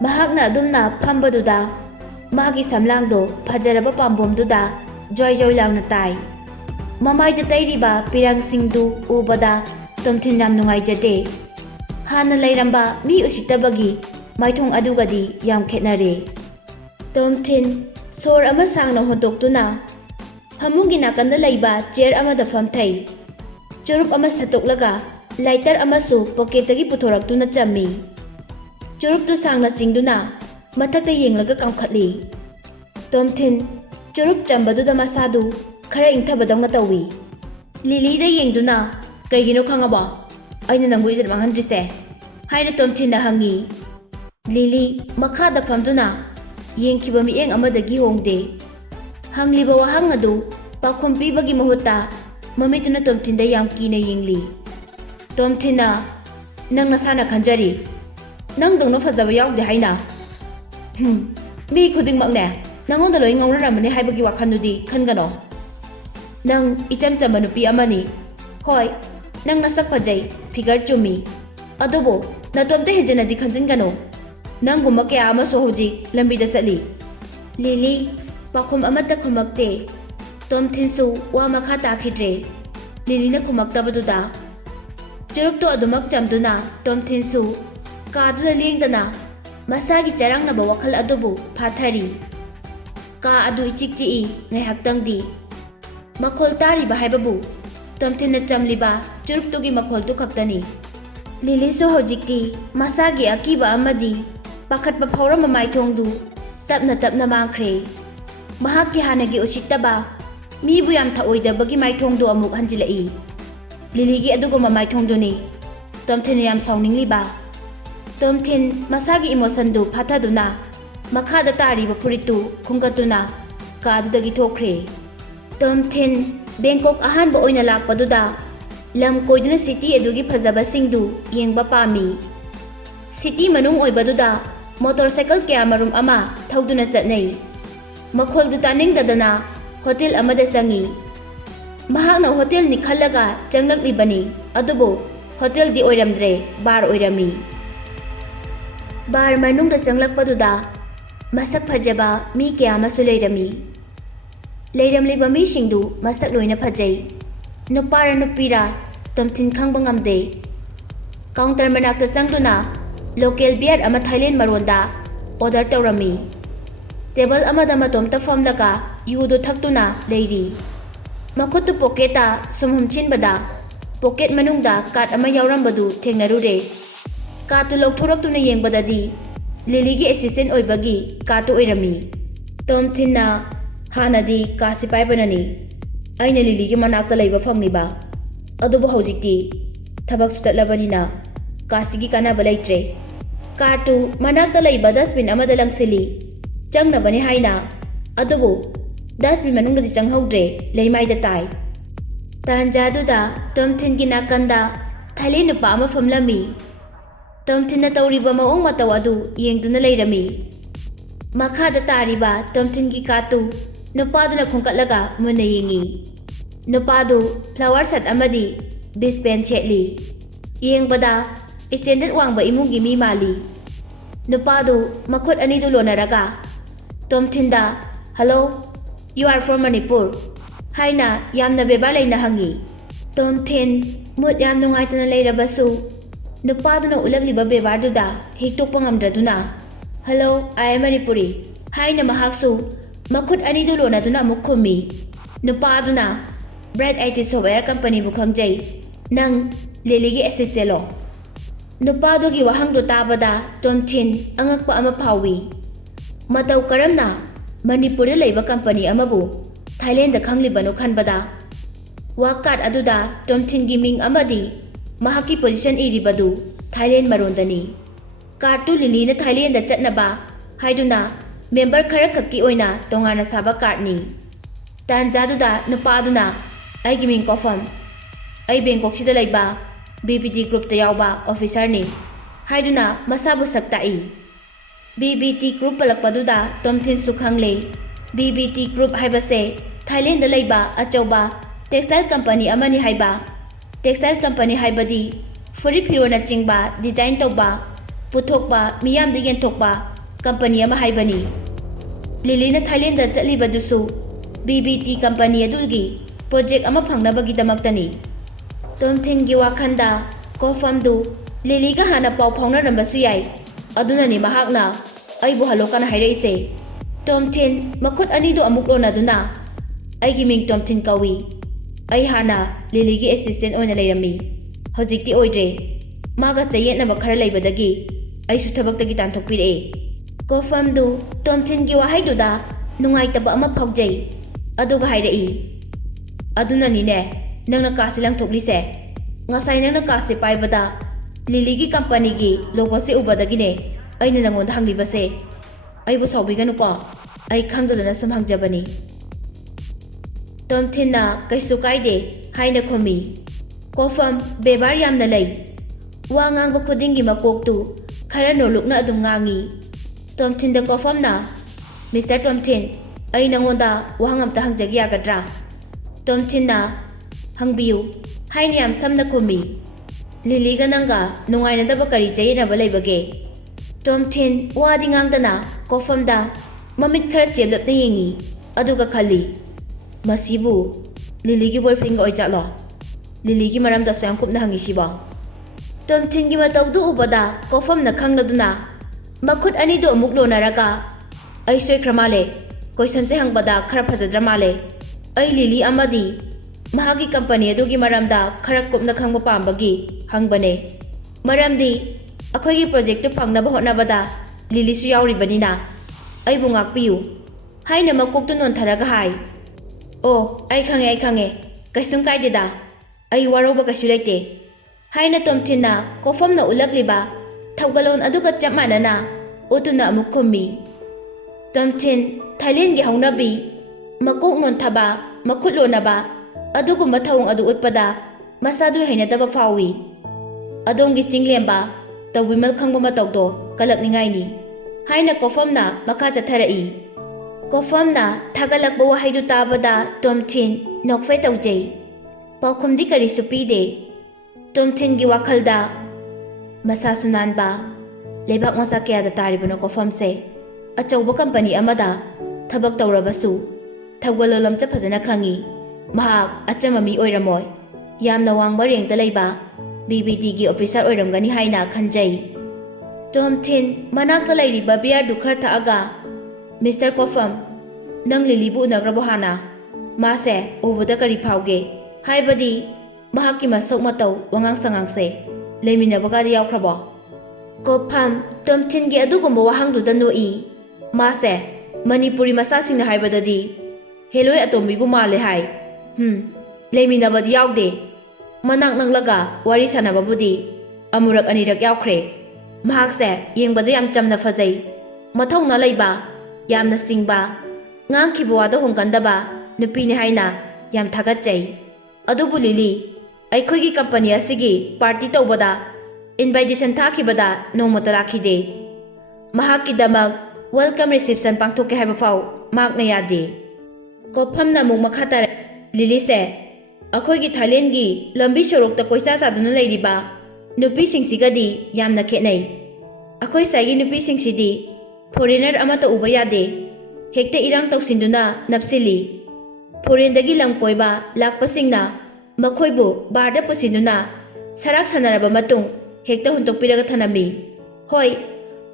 Mahakna adumna phambaduda magi samlangdo phajaraba pambomduda joy joy langna tai. Mamaida tairiba pirangsingdu ubada tomthin yam nungaijade. Hana lairamba mi usitabagi maithong adugadi yam khetnare. Tomthin sor ama sangna hodoktuna hamungi nakanda laiba chair amada famthai. Churup ama satoklaga lighter amasu pocketagi puthораktuna chammi. Churup tu sangna singduna mathakta yenglaga kamkhatli. Tomthin churup chambaduda masadu khara ingthabadongna tawi. Lili da yengduna kaigino khangaba aina nangu ijat manghandrise haina tomthin na hangi. Lili makhada phamduna yengkhiba mieng amadagi hongde. Hangliba wahang adu pakhom pibagi mahutta mamituna tomthinda yam kina yengli. Tomthina nang nasana khanjari nang dongna fajaba yawde haina mi khuding makne nangonda loi ngawraramani haibagi wakhanudi khangano. Nang icham chamba nupi amani hoi nang nasak phajai figure chumi adobo natomte hejenadi khanjingano nang gumma kya ama so hoji lambi da sali. Lili pakhom amata khumakte tomthinsu wa makha takhidre. Lili na khumaktabaduda churup to adumak chamduna tomthinsu kaduda lengdana masagi charangnaba wakhal adubu phathari. Ka adu ichikchi ngaihaktangdi makhol tariba haibabu tomthinna chamliba churup tugi makhol tu khaktani. Lili so hojikti masagi akiba amadi pakhatpa phawrama maithongdu tapna tapna mangkhre. Mahakki hanagi usittaba mibu yam thaoidabagi maithongdu amuk hanjilai. Liligi aduguma maithongduni tomthin yam saungingliba. Tomthin masagi emotiondu phathaduna makhada tariba puritu khungatuna kadudagi thokre. Tomthin Bangkok ahanba oina lakpaduda lam koiduna city adugi phajaba singdu yengba pami. City manung oibaduda motorcycle kya marum ama thauduna chatnai. Makholdu taningdadana hotel amada sangi. Mahakna hotel ni khallaga changlaklibani adubo hotel di oiramdre bar oirami. Bar manungda changlakpaduda masak phajaba mi kya masu leirami. Leiramliba mi singdu masak loina phajai. Nupara nupira tomthin khangba ngamde. Counter manakta changduna local beer ama Thailand maronda order tawrami. Table amada matomta famlaga yudu thaktuna leiri. Makhutu pocketa sumhum chinbada pocket manungda card ama yaurambadu thengnarure. Card tu lokthoroktuna yengbadadi Liligi assistant oibagi card tu oirami. Tomthinna hanadi kasi paibanani aina Liligi manakta leiba phangniba adubu hojikti thabak sutallabanina kasigi kanaba leitre. Card tu manakta leiba dustbin amada langsili changnabani haina adubu dustbin manungda di changhaude leimaida tai. Tanjaduda tomthingi nakanda Thailand nupa ama famlami. Tomthinna tawriba maong mataw adu yengduna leirami. Makhada tariba tomthingi katu nupaduna khungkatlaga muna yengi. Nupadu flower set amadi bispen chetli. Yengbada standard wangba imungi mi mali. Nupadu makhut anidu lonaraga Tomthinda hello you are from Manipur haina yamna bebar leina hangi. Tomthin mut yam nungaitana leirabasu nupaduna ulabliba bebarduda hiktok pangamdraduna hello I am Manipuri haina mahaksu makhut anidu lonaduna mukhumi. Nupaduna Bright IT Software Company bu khangjai nang Liligi assistant lo. Nupadugi wahangdo tabada Tomthin angakpa ama phawi. Matau karamna Manipuri leiba company amabu Thailand da khanglibano khanbada wakat aduda Tomthingi ming amadi mahaki position iribadu Thailand marondani. Kartu Lili na Thailand da chatnaba haiduna member khara khakki oina tongana saba kartni. Tanjaduda nupaduna aigi ming kofam ai Bangkok sida leiba BBT group ta yawba officer ni haiduna masabu saktai. BBT group palakpaduda Tomthin sukhangle. BBT group haibase Thailand da leiba achauba textile company amani haiba. Textile company haibadi furi phirona chingba design tauba puthokpa miyam da yenthokpa company ama haibani. Lily na Thailand da chatlibadusu BBT company adugi project ama phangnabagi damaktani. Tomthin gi wakhanda kofam du Lily ga hana pau phaunaramba su yai. Adunani mahakna aibu halokana haireise. Tomthin makhut ani do amuk lona duna aigi ming Tomthin kawi. Ai hana Lily gi assistant oina leirami. Hojikti oidre maga chayetnaba khara leibadagi ai su thabaktagi tanthokpire. Kofam du Tomthin gi wahai du da nungaitaba ama phaujai aduga hairei. Adunani ne nangna kasi lang thoklise ngasai nangna kasi paibada Lily gi company gi logo se ubadagi ne aina nangonda hanglibase aibu saubiganu ko ai khangdadana sum hangjabani. Tomthin na kaisu kaide haina khomi. Kofam bebar yamna lei wa ngangba khudingi makoktu khara no lukna adum ngangi. Tomthin da kofam na Mr. Tomthin ai nangonda wahangam ta hangjagi yagadra. Tomthin na hangbiu haini yam samna khomi. Lily ga nanga nungaina da bakari jayina ba leibage. Tomthin wadi ngangdana kofam da mamit khara cheblap na yengi aduga khali masibu Lily gi boyfriend ga oijalo. Lily gi maram da sayang kupna hangi siba. Tomthin gi matau du ubada kofam na khangladuna makhut ani do amuk lonaraga ai soikramale question se hangbada khara phajadra male. Ai Lily amadi mahagi company adugi maramda khara kupna khangba pambagi hangbane. Maramdi akhoi gi project tu phangnaba hotnabada Lily su yauri banina ai bungak piu haina makok tu non tharaga hai. Oh ai khange kaisung kaideda ai waroba kasu leite haina Tomthin na kofam na ulakliba thaugalon aduga chap manana otuna amuk khommi. Tomthin Thailand gi haunabi makok non thaba makhut lonaba aduguma thawung adu utpada masadu hainadaba fawi. Adongi chinglemba tawimal khangba matawdo kalakningai ni haina kofam na makha chatharai. Kofam na thagalakba wahaidu tabada Tomthin nokfai taujai paukhumdi kari supide. Tomthin gi wakhalda masa sunanba lebak masa kya da taribano kofam se achauba company amada thabak tawrabasu thagwalolam cha phajana khangi mahak achamami oiramoy yamna wangba rengta leiba BBT gi officer oiramgani haina khanjai. Tomthin manakta leiriba beer du khara thaaga Mr. Kofam nang Lily bu unagrabo hana mase ubada kari phauge haibadi mahaki masok matau wangang sangang se leminabaga di yaukrabo. Kofam Tomthin gi adugumba wahangdu da noi mase Manipuri masasing na haibadadi heloi atomi bu male hai leminabadi yaude manak nanglaga wari sanababudi amurak anirak yaukre. Mahakse yengbada yam chamna fajai mathongna leiba yamna singba ngangkhiba wada hongkandaba nupini haina yam thagachai. Adubu Lily aikhoi gi company asigi party tawbada invitation thakibada nomata lakhide mahaki damak welcome reception pangthoke haiba fau makna yade. Kofam na muk makhatare Lily se akhoi gi Thailand gi lambi sorok ta koisa saduna leiriba nupi singsigadi yamna khenai. Akhoi saigi nupi singsidi foreigner amata uba yade hekte irang tawsinduna napsili. Foreign dagi lamkoiba lakpasingna makhoibu barda pusinduna sarak sanaraba matung hekta huntokpiraga thanami. Hoi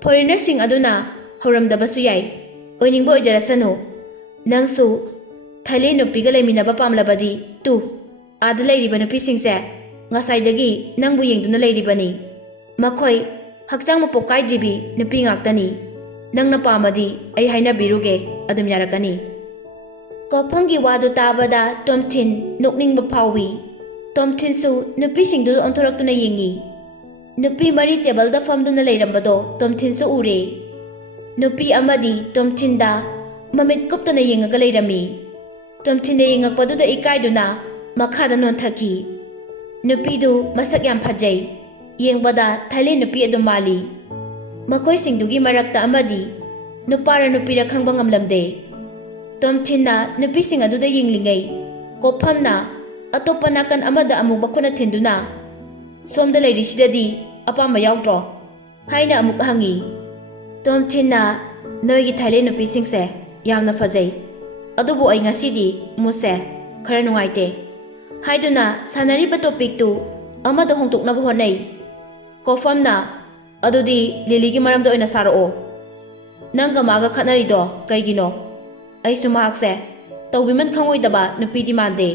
foreigner sing aduna horamdabasu yai oiningbo ojarasanu nangsu Thailand nupiga leiminaba pamlabadi tu ada leiriba nupi singse ngasaidagi nangbu yengduna leiribani makhoi hakchang mapokai dribi nupi ngaktani nangna pamadi ai haina biruge adum yarakani. Kofamgi wadu tabada Tomthin nokningba phawi. Tomthin su nupi singdu onthoraktuna yengi nupi mari table da famduna leirambado Tomthin su ure. Nupi amadi Tomthin da mamit kuptuna yengaga leirami. Tomthin da yengakpaduda ikaiduna makhada non thaki. Nupi du masak yam phajai yengbada Thailand nupi adum mali. Makoi singdugi marakta amadi nupara nupira khangba ngamlamde. Tomthin na nupi sing aduda yenglingai Kofam na atopa nakan amada amuk bakhuna thinduna somda leirisidadi apamba yaudro haina amuk hangi. Tomchinna noigi Thailand nupisingse yamna fajai. Adubu ai ngasidi muse khara nungaite. Haiduna sanariba topic tu amada hongtoknaba honai. Kofamna adudi Lily maramda oina sarao. Nanga maga khatnarido kaigino. Aisu mahakse tawbiman khangoidaba nupidi mande.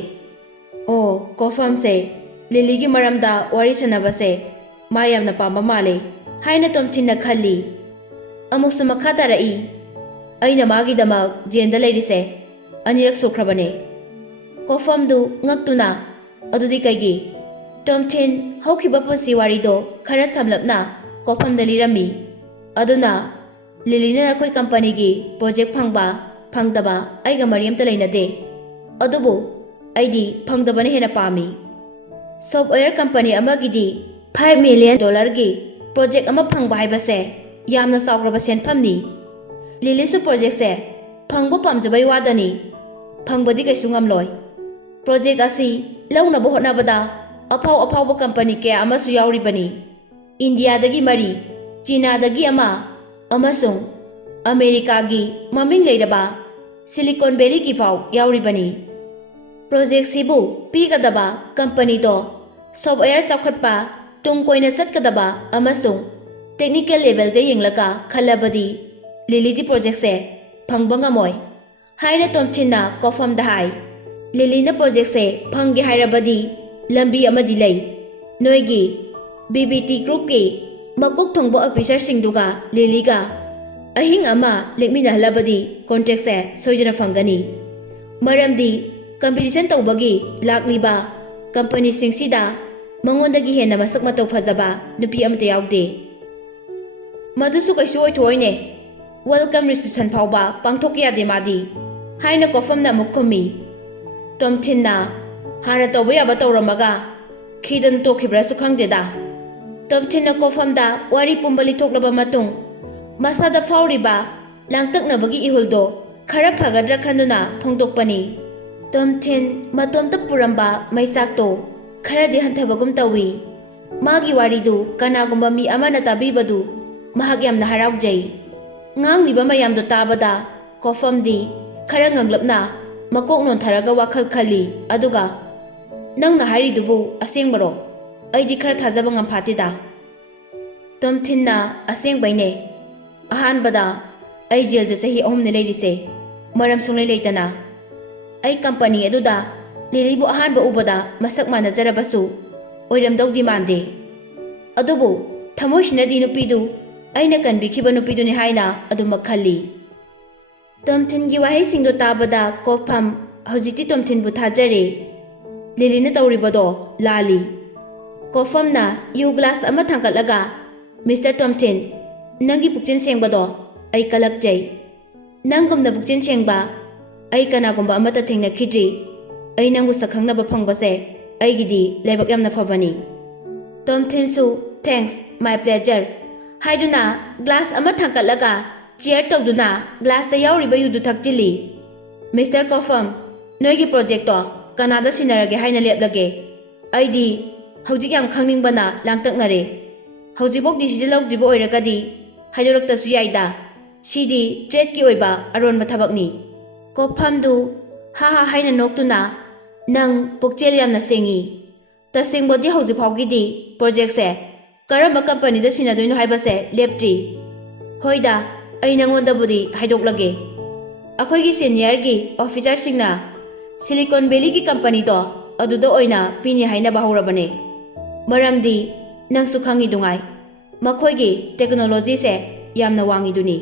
Oh, Kofamse Lily maramda wari sanabase mayamna pamba male. Haina Tomchinna khalli. Amuksu makha tarai. Aina magi damak jenda leirise anirak sukhrabane. Kofamdu ngaktuna adudi kaigi. Tomchin haukiba punsi warido khara samlapna Kofamda lirami. Aduna Lilina nakoi company gi project phangba phangdaba aiga mariamta leinade. Adubu aidi phangdabane hena pami. Software company amagidi $5 million gi project ama phangba haibase yamna sawgraba senphamni. Lilisu project se phangbo pamjabai wadani phangbadi kaisu ngamloi. Project asi launaba hotnabada afau company kaya amasu yauribani. India dagi mari, China dagi ama, amasung America gi maming leidaba Silicon Valley ki fau yauribani. Project sibu pigadaba company do software chawkhatpa tungkoina satkadaba amasung technical level de yenglaka khalabadi Lily di project se phangba ngamoi. Haina Tomchinna Kofam da hai. Lily na project se phangge hairabadi lambi amadi lei. Noigi BBT group ki makuk thongbo officer singduga Lily ga ahing ama lekmina halabadi contract se soijana phangani. Maramdi competition tawbagi lakliba company singsida mangondagi hena masak matau phajaba nupi amta yaude. Madusu kaisu oithoine welcome reception phauba pangthokya de madi. Haina Kofamna mukhumi. Tomchinna hana tawba yaba tawramaga khidan tokhibra su khangdeda. Tomchinna Kofamda wari pumbali thoklaba matung masada fauriba langtaknabagi ihuldo khara phagadra khanduna phongtokpani. Tomchin matomta puramba maisakto kharadi hanthabagum tawi. Magi waridu kanagumba mi amana tabibadu mahak yamna haraujai. Ngangliba mayamdo tabada Kofamdi khara nganglapna makok non tharaga wakhal khali aduga nangna haridubu asengbaro aidi khara thajaba ngamfatida. Tomchinna asengbaine ahanbada ai jailda chahi ahumne leirise maram sunglei leitana. Ai company aduda Lilibu ahanba ubada masak manajarabasu oiramdawdi mande. Adubu thamoisinadi nupidu aina kanbikhiba nupiduni haina adumak khalli. Tomchingi wahai singdo tabada Kofam hojiti Tomchinbu thajare. Lilina tawribado lali. Kofamna yu glass ama thangkatlaga Mr. Tomchin nangi pukchin sengbado ai kalakjai. Nangumna pukchin sengba ai kanagumba amata thengna khidri. Ai nangu sakhangnaba phangbase aigidi laibak yamna phabani. Tomchinsu thanks my pleasure. Haiduna glass ama thangkatlaga chair tawduna glass ta yauriba yudu thakchili. Mr. Kofam noigi project to kanada sinarage haina leplage. Aidi hojik yam khangningbana langtaknare. Hojibokdi sijilawdibo oiragadi haidoraktasu yaida. Sidi trade ki oiba aronba thabakni. Kofamdu ha haina noktuna nang pokchel yamna sengi. Tasengbodi hojiphaugidi project se karamba company da sinadoino haibase leptri. Hoida ai nangodabudi haidoklage. Akhoigi senior gi officer singna Silicon Valley ki company to aduda oina pini haina bahurabane. Maramdi nangsu khangi dungai makhoigi technology se yamna wangi duni.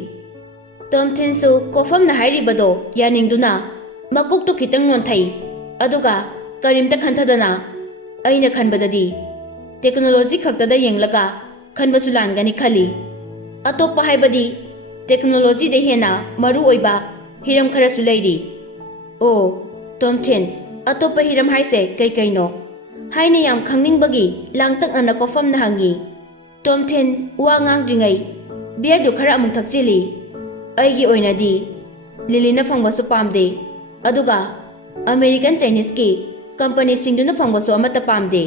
Tomchinsu Kofamna hairibado yaningduna makuktu khitang nonthai aduga karimta khanthadana aina khanbadadi technology khaktada yenglaga khanbasu langani khali. Atoppa haibadi technology de hena maru oiba hiram kharasu leiri. Oh Tomchin atoppa hiram haise kai kaino haina yam khangningbagi langtakna Kofamna hangi. Tomchin wa ngangdringai beer du khara amung thakchili. Aigi oinadi Lilina phangbasu pamde aduga American Chinese ki company singduna phangbasu amata pamde.